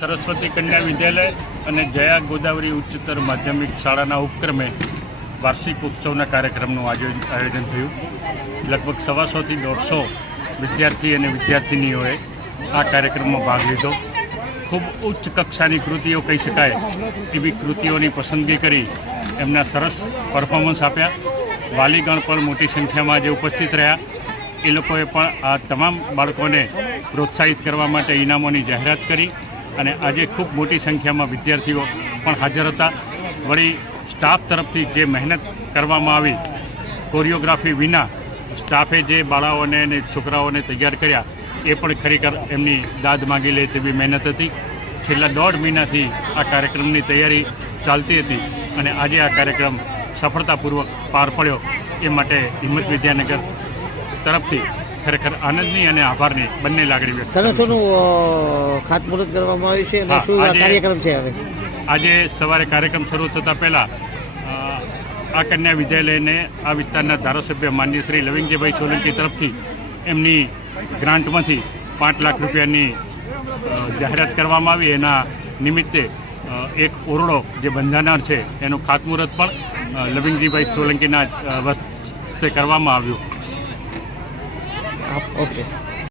સરસ્વતી કન્યા વિદ્યાલય અને જયા ગોદાવરી ઉચ્ચતર માધ્યમિક શાળાના ઉપક્રમે વાર્ષિક ઉત્સવના કાર્યક્રમનું આયોજન થયું. લગભગ 125 થી 150 વિદ્યાર્થી અને વિદ્યાર્થિનીઓએ આ કાર્યક્રમમાં ભાગ લીધો. ખૂબ ઉચ્ચ કક્ષાની કૃતિઓ કહી શકાય એવી કૃતિઓની પસંદગી કરી એમના સરસ પરફોર્મન્સ આપ્યા. વાલીગણ પણ મોટી સંખ્યામાં જે ઉપસ્થિત રહ્યા એ લોકોએ પણ આ તમામ બાળકોને પ્રોત્સાહિત કરવા માટે ઇનામોની જાહેરાત કરી અને આજે ખૂબ મોટી સંખ્યામાં વિદ્યાર્થીઓ પણ હાજર હતા. વળી સ્ટાફ તરફથી જે મહેનત કરવામાં આવી, કોરિયોગ્રાફી વિના સ્ટાફે જે બાળાઓને અને છોકરાઓને તૈયાર કર્યા એ પણ ખરેખર એમની દાદ માગી લે તેવી મહેનત હતી. છેલ્લા 1.5 મહિનાથી આ કાર્યક્રમની તૈયારી ચાલતી હતી અને આજે આ કાર્યક્રમ સફળતાપૂર્વક પાર પડ્યો. એ માટે હિંમત વિદ્યાનગર તરફથી ખરેખર આનંદની અને આભારની બંને લાગણી વ્યક્ત કરું છું. સરસોનું ખાતમુહૂર્ત કરવામાં આવ્યું છે અને શું કાર્યક્રમ છે હવે? આજે સવારે કાર્યક્રમ શરૂ થતાં પહેલાં આ કન્યા વિદ્યાલયને આ વિસ્તારના ધારાસભ્ય માનનીય શ્રી લવિંગજીભાઈ સોલંકી તરફથી એમની ગ્રાન્ટમાંથી 5 લાખ રૂપિયાની જાહેરાત કરવામાં આવી. એના નિમિત્તે એક ઓરડો જે બંધાનાર છે એનું ખાતમુહૂર્ત પણ લવિંગજીભાઈ સોલંકીના હસ્તે કરવામાં આવ્યું. ઓકે.